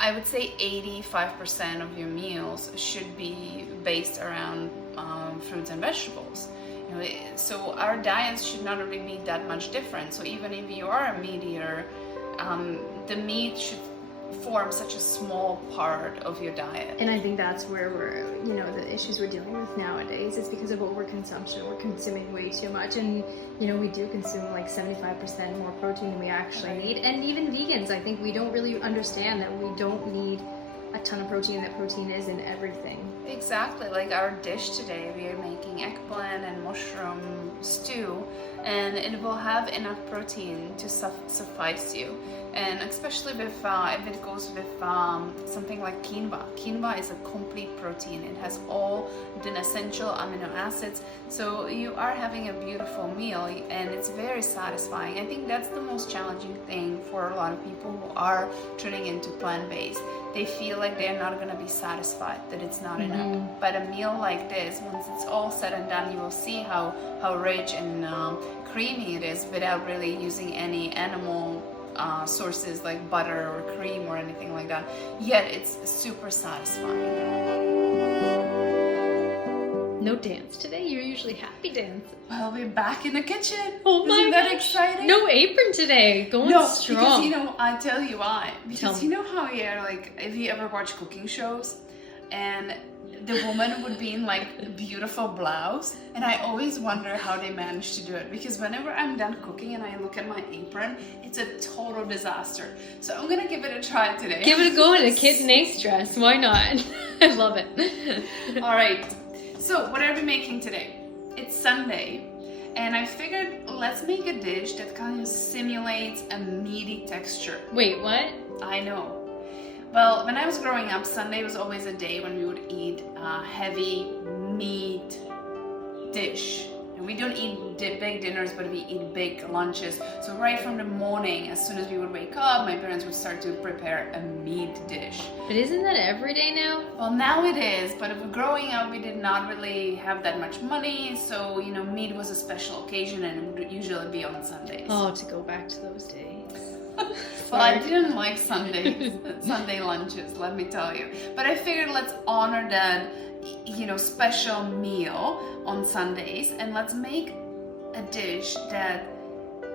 I would say 85% of your meals should be based around fruits and vegetables. You know, so our diets should not really be that much different. So even if you are a meat eater, the meat should form such a small part of your diet. And I think that's where the issues we're dealing with nowadays. It's because of overconsumption. We're consuming way too much, and we do consume like 75% more protein than we actually need. And even vegans, I think we don't really understand that we don't need a ton of protein, that protein is in everything. Exactly, like our dish today, we are making eggplant and mushroom stew, and it will have enough protein to suffice you. And especially if it goes with something like quinoa. Quinoa is a complete protein. It has all the essential amino acids. So you are having a beautiful meal, and it's very satisfying. I think that's the most challenging thing for a lot of people who are turning into plant-based. They feel like they're not going to be satisfied, that it's not enough. But a meal like this, once it's all said and done, you will see how rich and creamy it is without really using any animal sources like butter or cream or anything like that. Yet it's super satisfying. No dance today? You're usually happy dance. Well, we're back in the kitchen. Oh my Isn't that gosh. exciting? No apron today. Going strong. Because I tell you why. Because me. you know how like if you ever watch cooking shows and the woman would be in like a beautiful blouse, and I always wonder how they manage to do it, because whenever I'm done cooking and I look at my apron, it's a total disaster. So I'm gonna give it a try today. Give it a go in a kid and ace dress. Why not? I love it. All right. So what are we making today? It's Sunday, and I figured let's make a dish that kind of simulates a meaty texture. Wait, what? I know. Well, when I was growing up, Sunday was always a day when we would eat a heavy meat dish. And we don't eat big dinners, but we eat big lunches. So right from the morning, as soon as we would wake up, my parents would start to prepare a meat dish. But isn't that every day now? Well, now it is, but growing up, we did not really have that much money. So, meat was a special occasion, and it would usually be on Sundays. Oh, to go back to those days. Well, I didn't like Sunday lunches, let me tell you. But I figured let's honor that, special meal on Sundays, and let's make a dish that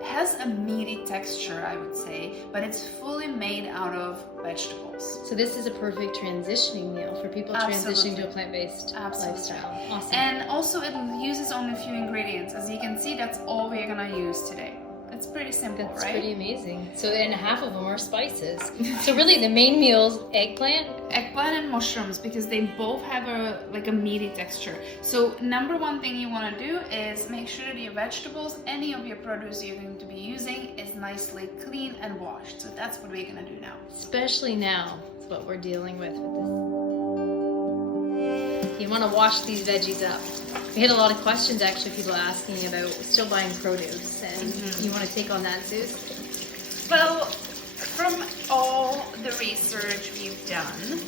has a meaty texture, I would say, but it's fully made out of vegetables. So this is a perfect transitioning meal for people transitioning to a plant-based lifestyle. Awesome. And also it uses only a few ingredients. As you can see, that's all we're gonna use today. It's pretty simple, That's right? pretty amazing. So then half of them are spices. So really the main meal's eggplant? Eggplant and mushrooms, because they both have a meaty texture. So number one thing you want to do is make sure that your vegetables, any of your produce you're going to be using, is nicely clean and washed. So that's what we're going to do now. Especially now, it's what we're dealing with this. You want to wash these veggies up. We had a lot of questions actually, people asking about still buying produce, and you want to take on that, Suze? Well, from all the research we've done,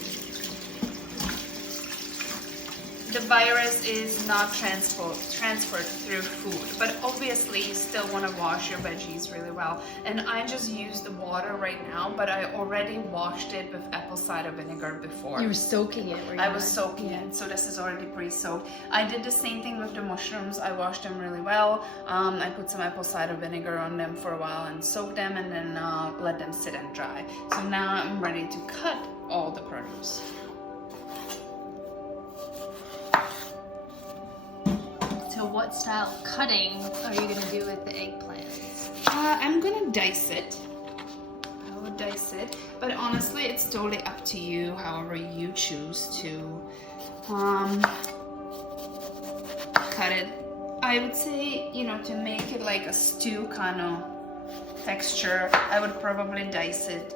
the virus is not transferred through food, but obviously you still want to wash your veggies really well. And I just used the water right now, but I already washed it with apple cider vinegar before. You were soaking it. I was soaking it, so this is already pre-soaked. I did the same thing with the mushrooms. I washed them really well. I put some apple cider vinegar on them for a while and soaked them, and then let them sit and dry. So now I'm ready to cut all the produce. So what style of cutting are you going to do with the eggplants? I'm gonna dice it. I would dice it, but honestly, it's totally up to you, however you choose to cut it. I would say, to make it like a stew kind of texture, I would probably dice it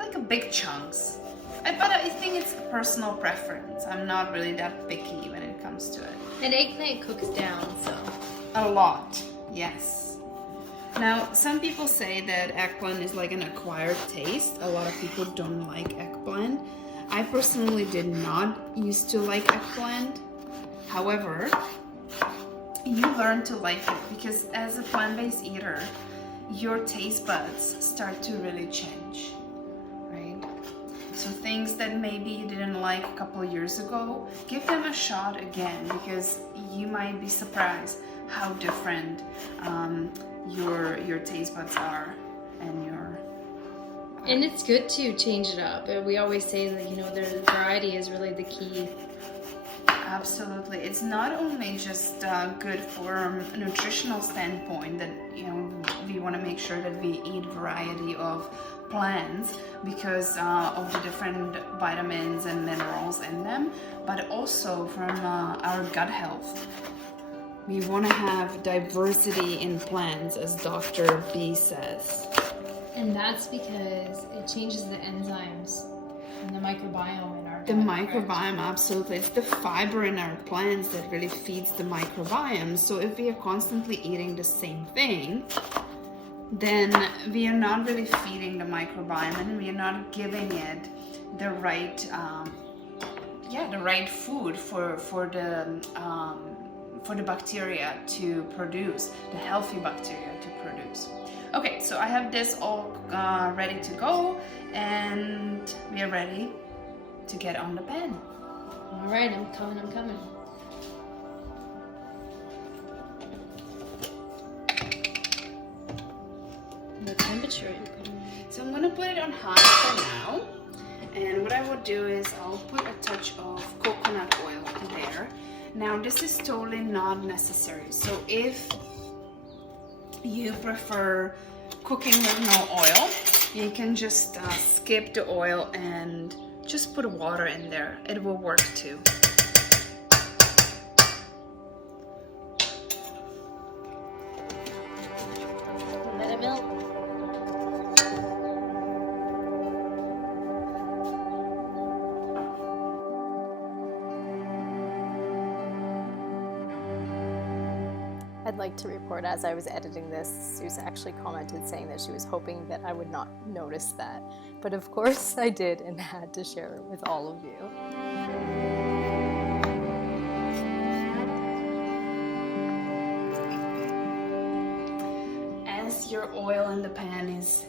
like a big chunks. But I think it's a personal preference. I'm not really that picky when it comes to it. And eggplant cooks down, so. A lot, yes. Now, some people say that eggplant is like an acquired taste. A lot of people don't like eggplant. I personally did not used to like eggplant. However, you learn to like it because as a plant-based eater, your taste buds start to really change, right? So things that maybe you didn't like a couple years ago, give them a shot again, because you might be surprised how different your taste buds are and your... And it's good to change it up. We always say that, you know, the variety is really the key. Absolutely. It's not only just good for a nutritional standpoint that, you know, we want to make sure that we eat variety of plants because of the different vitamins and minerals in them, but also from our gut health. We want to have diversity in plants, as Dr. B says. And that's because it changes the enzymes and the microbiome in our gut. The microbiome, absolutely. It's the fiber in our plants that really feeds the microbiome. So if we are constantly eating the same thing, then we are not really feeding the microbiome, and we are not giving it the right, the right food for the bacteria to produce, the healthy bacteria to produce. Okay, so I have this all ready to go, and we are ready to get on the pan. All right, I'm coming. What temperature are you putting it? So I'm gonna put it on high for now, and what I will do is I'll put a touch of coconut oil there. Now this is totally not necessary, so if you prefer cooking with no oil, you can just skip the oil and just put water in there. It will work too. Let it melt. I'd like to report, as I was editing this, Suze actually commented saying that she was hoping that I would not notice that. But of course I did, and had to share it with all of you. As your oil in the pan is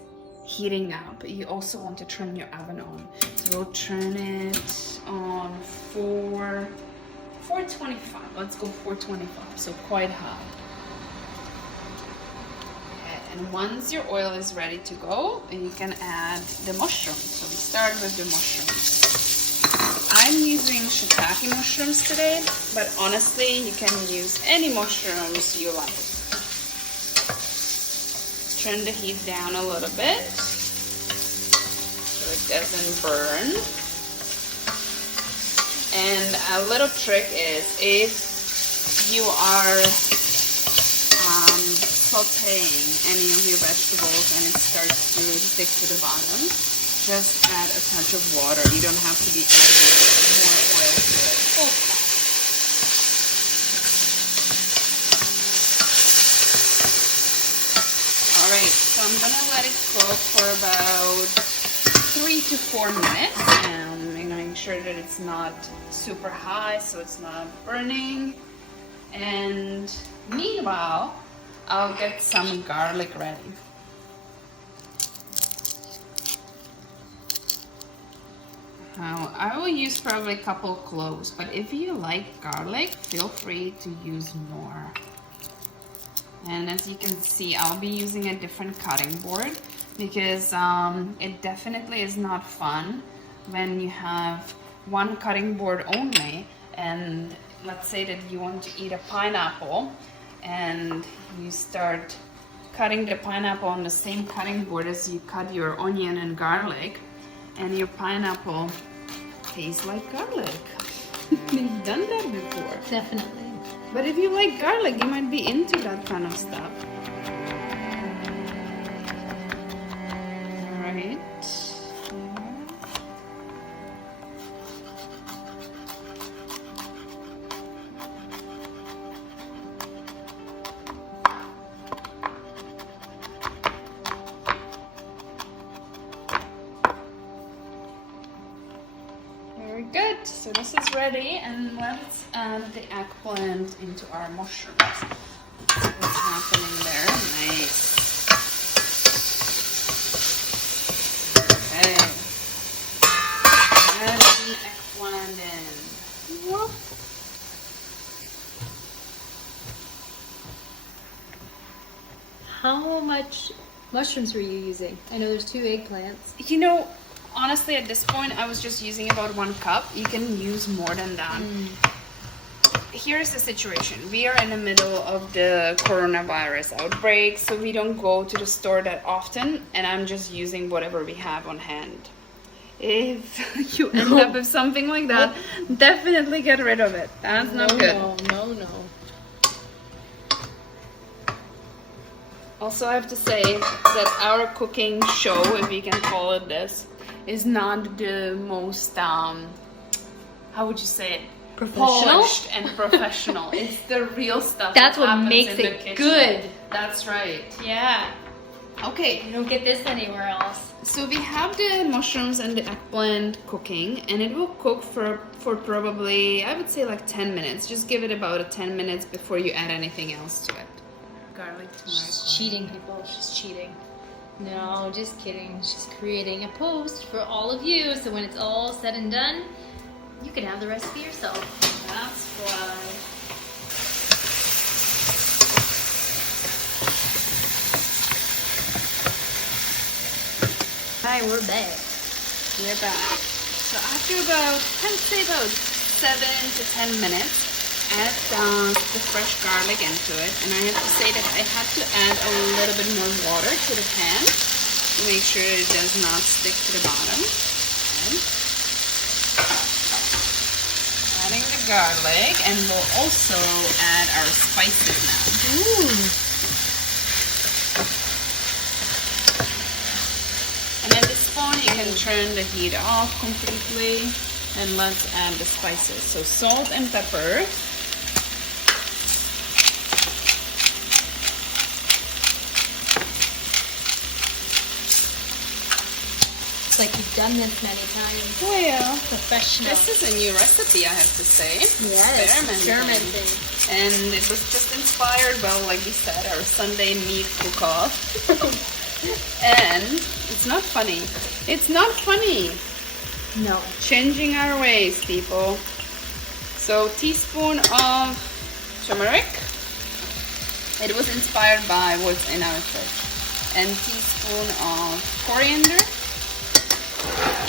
heating up, you also want to turn your oven on. So we'll turn it on 425. Let's go 425, so quite high. And once your oil is ready to go, you can add the mushrooms. So we start with the mushrooms. I'm using shiitake mushrooms today, but honestly, you can use any mushrooms you like. Turn the heat down a little bit so it doesn't burn. And a little trick is, if you are sauteing any of your vegetables and it starts to stick to the bottom, just add a touch of water. You don't have to be adding more oil to it. Alright, so I'm gonna let it cook for about 3 to 4 minutes, and making sure that it's not super high so it's not burning. And meanwhile, I'll get some garlic ready. Now, I will use probably a couple cloves, but if you like garlic, feel free to use more. And as you can see, I'll be using a different cutting board because it definitely is not fun when you have one cutting board only, and let's say that you want to eat a pineapple and you start cutting the pineapple on the same cutting board as you cut your onion and garlic, and your pineapple tastes like garlic. You've done that before. Definitely. But if you like garlic, you might be into that kind of stuff. All right. Very good. So this is ready, and let's add the eggplant into our mushrooms. What's happening there? Nice. Okay. eggplant in. Whoop. How much mushrooms were you using? I know there's 2 eggplants. You know, honestly, at this point, I was just using about 1 cup. You can use more than that. Here's the situation. We are in the middle of the coronavirus outbreak, so we don't go to the store that often, and I'm just using whatever we have on hand. If you end up with something like that, definitely get rid of it. That's not good. No. Also, I have to say that our cooking show, if we can call it this, is not the most, how would you say it? Professional? Polished and professional. It's the real stuff. That's that what happens makes in the it kitchen. good. That's right. Yeah. Okay. You don't get this anywhere else. So we have the mushrooms and the eggplant cooking, and it will cook for probably, I would say, like 10 minutes. Just give it about 10 minutes before you add anything else to it. Garlic, turmeric. She's cheating, people. She's cheating. No, just kidding. She's creating a post for all of you, so when it's all said and done, you can have the recipe yourself. That's right. Hi, we're back. We're back. So after about, I would say about 7 to 10 minutes, add the fresh garlic into it. And I have to say that I had to add a little bit more water to the pan to make sure it does not stick to the bottom. And adding the garlic, and we'll also add our spices now. Ooh. And at this point, you can turn the heat off completely, and let's add the spices. So salt and pepper. It's like you've done this many times. Well, Professional. this is a new recipe, I have to say. Experimenting. And it was just inspired, well, like we said, our Sunday meat cook-off. And it's not funny. It's not funny. No. Changing our ways, people. So, teaspoon of turmeric. It was inspired by what's in our fridge. And teaspoon of coriander.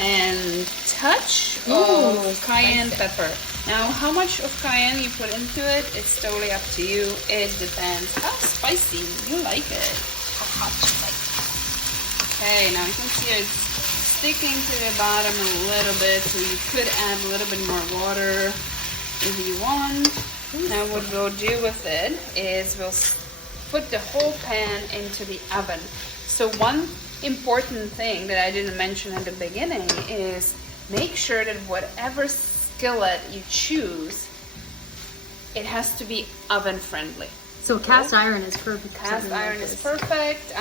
And touch of cayenne pepper. Now, how much of cayenne you put into it, it's totally up to you. It depends how spicy you like it. How hot you like it. Okay, now you can see it's sticking to the bottom a little bit, so you could add a little bit more water if you want. Now what we'll do with it is we'll put the whole pan into the oven. So one important thing that I didn't mention at the beginning is make sure that whatever skillet you choose, it has to be oven friendly. So cast iron is perfect. Cast iron is perfect.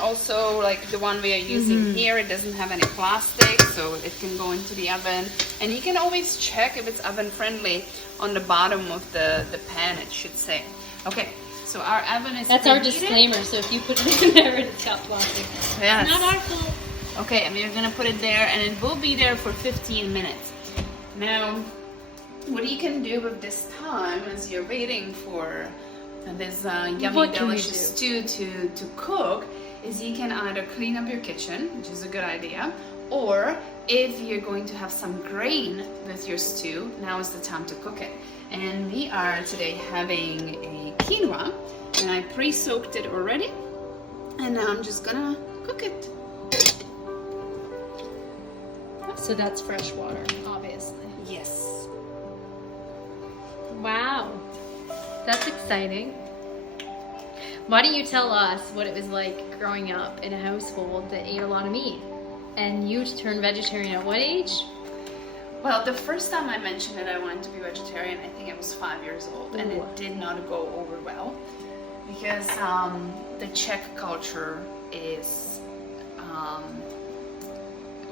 Also, like the one we are using here, it doesn't have any plastic, so it can go into the oven. And you can always check if it's oven friendly on the bottom of the pan, it should say. Okay, so our oven is That's our disclaimer, so if you put it in there, it's got plastic. Yes. Not our fault. Okay, and we're gonna put it there, and it will be there for 15 minutes. Now, what you can do with this time as you're waiting for this yummy, delicious stew to cook is you can either clean up your kitchen, which is a good idea, or if you're going to have some grain with your stew, now is the time to cook it. And we are today having a quinoa, and I pre-soaked it already, and now I'm just gonna cook it. So that's fresh water, obviously. Yes. Wow. That's exciting. Why don't you tell us what it was like growing up in a household that ate a lot of meat? And you turned vegetarian at what age? Well, the first time I mentioned that I wanted to be vegetarian, I think I was 5 years old, and it did not go over well because the Czech culture is,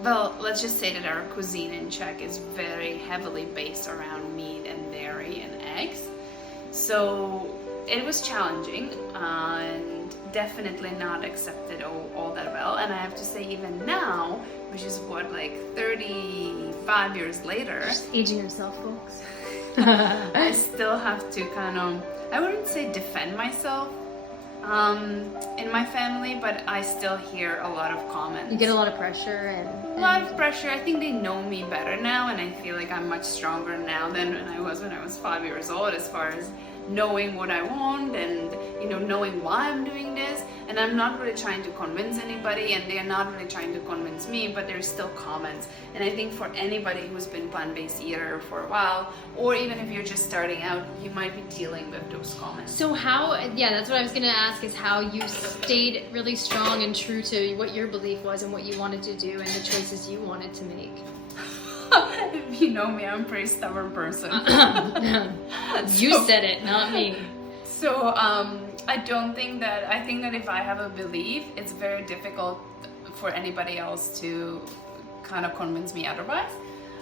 well, let's just say that our cuisine in Czech is very heavily based around meat and dairy and eggs. So it was challenging and definitely not accepted all that well. And I have to say, even now, which is what, like 35 5 years later, Just aging yourself, folks. I still have to kind of, I wouldn't say defend myself in my family, but I still hear a lot of comments. You get a lot of pressure and A lot of pressure. I think they know me better now, and I feel like I'm much stronger now than when I was 5 years old, as far as knowing what I want and knowing why I'm doing this. And I'm not really trying to convince anybody, and they're not really trying to convince me, but there's still comments. And I think for anybody who's been plant-based eater for a while, or even if you're just starting out, you might be dealing with those comments. So how, that's what I was going to ask, is how you stayed really strong and true to what your belief was and what you wanted to do and the choices you wanted to make. If you know me, I'm a pretty stubborn person. You said it, not me. So I think that if I have a belief, it's very difficult for anybody else to kind of convince me otherwise.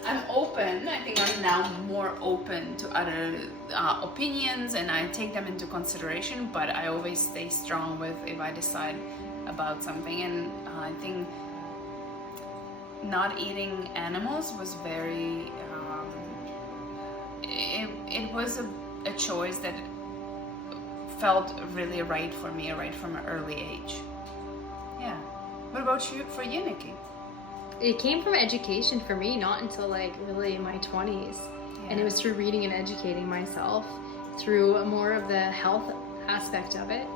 I'm open. I think I'm now more open to other opinions, and I take them into consideration, but I always stay strong with if I decide about something. And I think not eating animals was very it was a choice that felt really right for me, right from an early age. Yeah. What about you, for you, Nikki? It came from education for me, not until like really in my 20s. Yeah. And it was through reading and educating myself through more of the health aspect of it.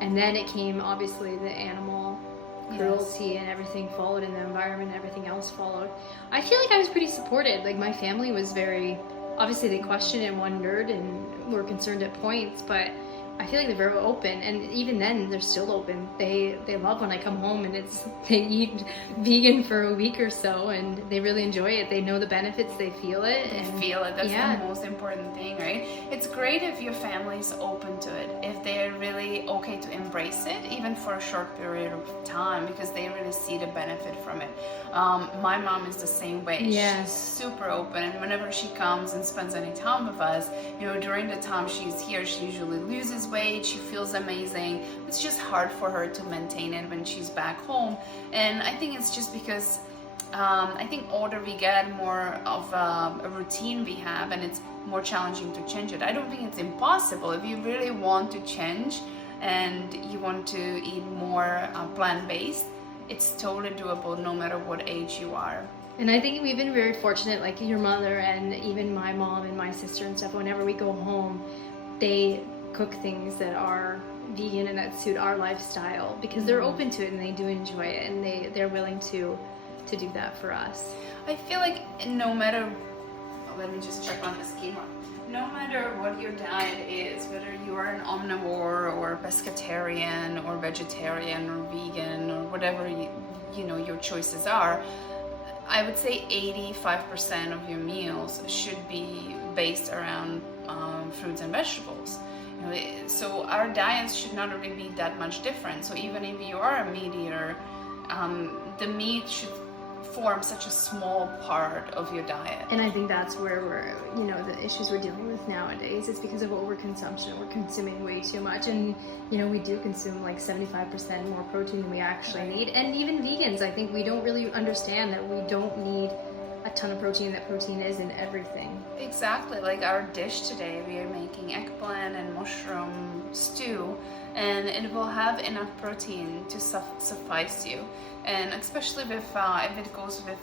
And then it came obviously the animal cruelty and everything followed, in the environment, everything else followed. I feel like I was pretty supported. Like my family was very, obviously they questioned and wondered and were concerned at points, but I feel like they're very open, and even then they're still open. They love when I come home and they eat vegan for a week or so, and they really enjoy it. They know the benefits, they feel it. They feel it. That's the most important thing, right? It's great if your family's open to it, if they're really okay to embrace it, even for a short period of time, because they really see the benefit from it. My mom is the same way. Yes. She's super open, and whenever she comes and spends any time with us, during the time she's here, she usually loses weight, she feels amazing. It's just hard for her to maintain it when she's back home, and I think it's just because I think older we get, more of a routine we have, and it's more challenging to change it. I don't think it's impossible. If you really want to change and you want to eat more plant-based, it's totally doable no matter what age you are. And I think we've been very fortunate, like your mother and even my mom and my sister and stuff, whenever we go home, they cook things that are vegan and that suit our lifestyle, because they're open to it and they do enjoy it, and they're willing to do that for us. I feel like no matter, let me just check on the schema. No matter what your diet is, whether you are an omnivore or pescatarian or vegetarian or vegan or whatever your choices are, I would say 85% of your meals should be based around fruits and vegetables. So our diets should not really be that much different. So even if you are a meat eater, the meat should form such a small part of your diet. And I think that's where the issues we're dealing with nowadays is because of overconsumption. We're consuming way too much, and we do consume like 75% more protein than we actually need. And even vegans, I think we don't really understand that we don't need a ton of protein, that protein is in everything. Exactly. Like our dish today, we are making eggplant and mushroom stew, and it will have enough protein to suffice you. And especially if it goes with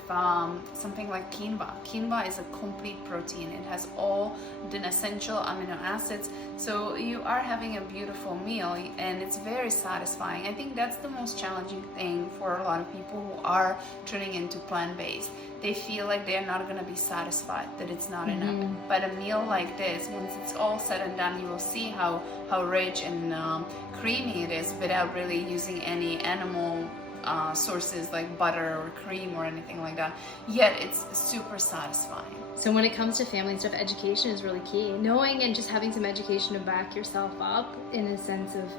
something like quinoa. Quinoa is a complete protein. It has all the essential amino acids. So you are having a beautiful meal, and it's very satisfying. I think that's the most challenging thing for a lot of people who are turning into plant-based. They feel like they're not going to be satisfied, that it's not enough. But a meal like this, once it's all said and done, you will see how rich and creamy it is without really using any animal sources like butter or cream or anything like that. Yet it's super satisfying. So when it comes to family and stuff, education is really key. Knowing and just having some education to back yourself up, in a sense of,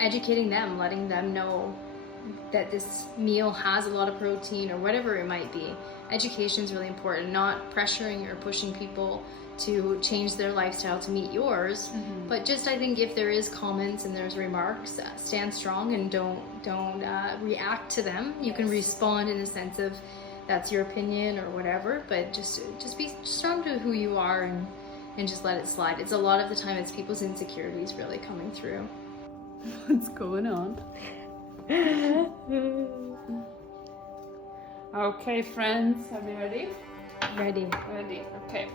educating them, letting them know that this meal has a lot of protein or whatever it might be. Education is really important, not pressuring or pushing people to change their lifestyle to meet yours, but just, I think if there is comments and there's remarks, stand strong and don't react to them. You can respond in a sense of that's your opinion or whatever, but just be strong to who you are and just let it slide. It's a lot of the time it's people's insecurities really coming through. What's going on? Okay, friends, are we ready? Ready. Ready, okay.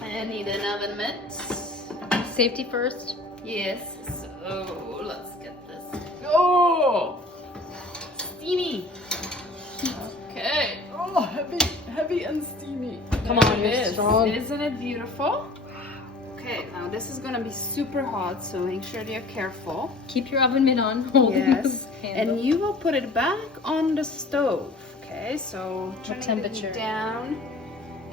I need an oven mitt. Safety first. Yes, so let's get this. Oh! Steamy! Okay. Oh, heavy and steamy. Come There on, it you're is. strong. Isn't it beautiful? Okay, now this is gonna be super hot, so make sure you're careful. Keep your oven mitt on. Hold Yes, the handle. and you will put it back on the stove. Okay, so turn the temperature? heat down.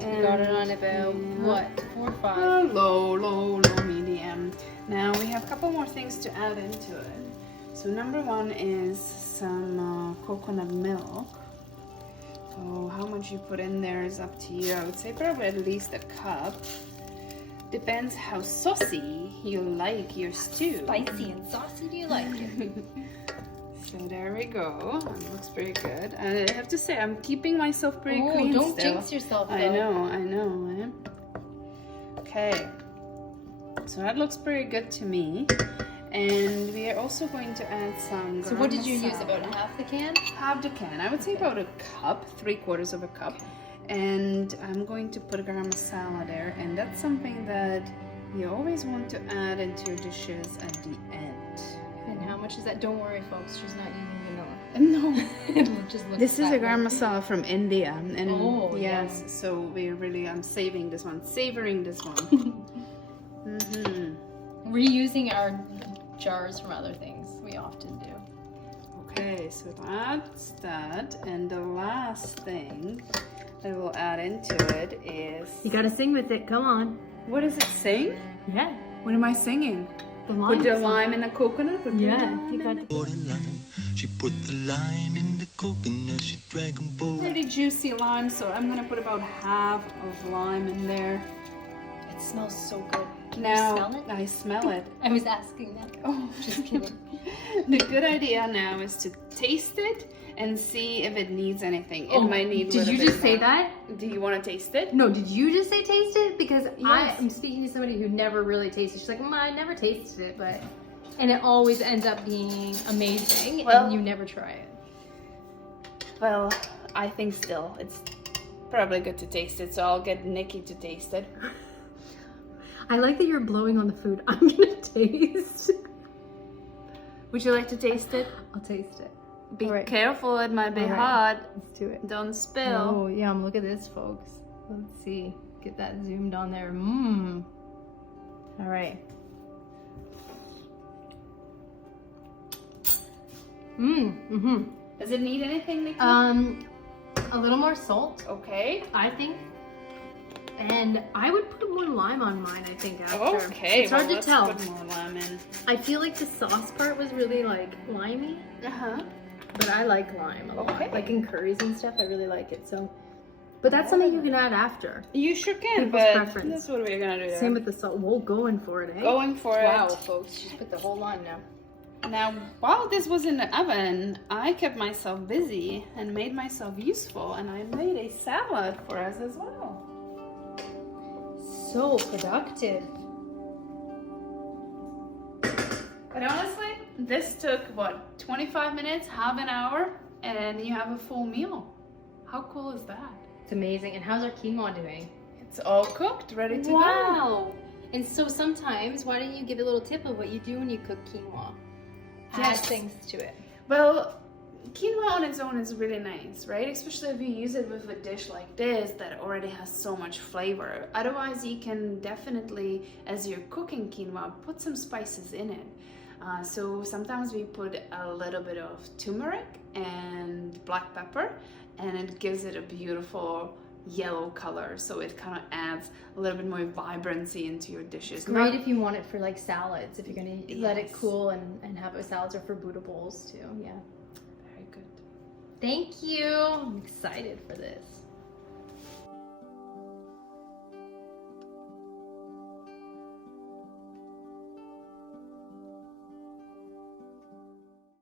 You got it on about what? 4 or 5? Low, medium. Now we have a couple more things to add into it. So number one is some coconut milk. So how much you put in there is up to you. I would say probably at least a cup. Depends how saucy you like your stew. Spicy and saucy, do you like it? So there we go. It looks pretty good. And I have to say, I'm keeping myself pretty clean don't still. jinx yourself, though. I know. Eh? Okay. So that looks pretty good to me. And we are also going to add some So what did you use? garam About masala. half the can? Half the can. I would say about a cup, 3/4 of a cup. And I'm going to put garam masala there. And that's something that you always want to add into your dishes at the end. And how much is that? Don't worry, folks. She's not using vanilla. No. It just looks This is that a garam way. masala from India, and Oh, yes, so I'm saving this one, savoring this one. Reusing our jars from other things. We often do. Okay, so that's that, and the last thing that we'll add into it is. You gotta sing with it. Come on. What does it sing? Yeah. What am I singing? The Put the song. lime in the coconut. Put the Yeah. lime You in got the- She put the lime in the coconut, she drank 'em both. Pretty juicy lime, so I'm gonna put about half of lime in there. It smells so good. Can Now you smell it? I smell it. I was asking that. Oh, Just kidding. The good idea now is to taste it and see if it needs anything. It might need. a Did little you bit just say more. that? Do you want to taste it? No, did you just say taste it? Because I Yes. am speaking to somebody who never really tasted. She's like, I never tasted it, but and it always ends up being amazing, Well- and you never try it. Well, I think still it's probably good to taste it. So I'll get Nikki to taste it. I like that you're blowing on the food. I'm gonna taste. Would you like to taste it? I'll taste it. Be All right. careful, it might be All right. hot. Let's do it. Don't spill. Oh, yum. Look at this, folks. Let's see. Get that zoomed on there. Mmm. All right. Mm-hmm. Does it need anything, Nikki? A little more salt, Okay. I think. And I would put more lime on mine, I think, after. Okay. It's hard to let's tell. Put more lime in. I feel like the sauce part was really, like, limey. Uh-huh. But I like lime a lot. Okay. Like in curries and stuff, I really like it. So, but that's something you can add after. You sure can, People's but preference. that's what we're gonna do there. Same with the salt. We're going for it, eh? Going for Wow, it. folks, she's put the whole lime now. Now, while this was in the oven, I kept myself busy and made myself useful, and I made a salad for us as well. So productive. But honestly, this took, what, 25 minutes, half an hour, and you have a full meal. How cool is that? It's amazing. And how's our quinoa doing? It's all cooked, ready to go. Wow. And so sometimes, why don't you give a little tip of what you do when you cook quinoa? Add Yes. things to it. Well, quinoa on its own is really nice, right? Especially if you use it with a dish like this that already has so much flavor. Otherwise, you can definitely, as you're cooking quinoa, put some spices in it. So sometimes we put a little bit of turmeric and black pepper, and it gives it a beautiful yellow color. So it kind of adds a little bit more vibrancy into your dishes. It's great if you want it for like salads, if you're gonna let it Yes. cool and have it salads, or for Buddha bowls too. Yeah. Very good. Thank you. I'm excited for this.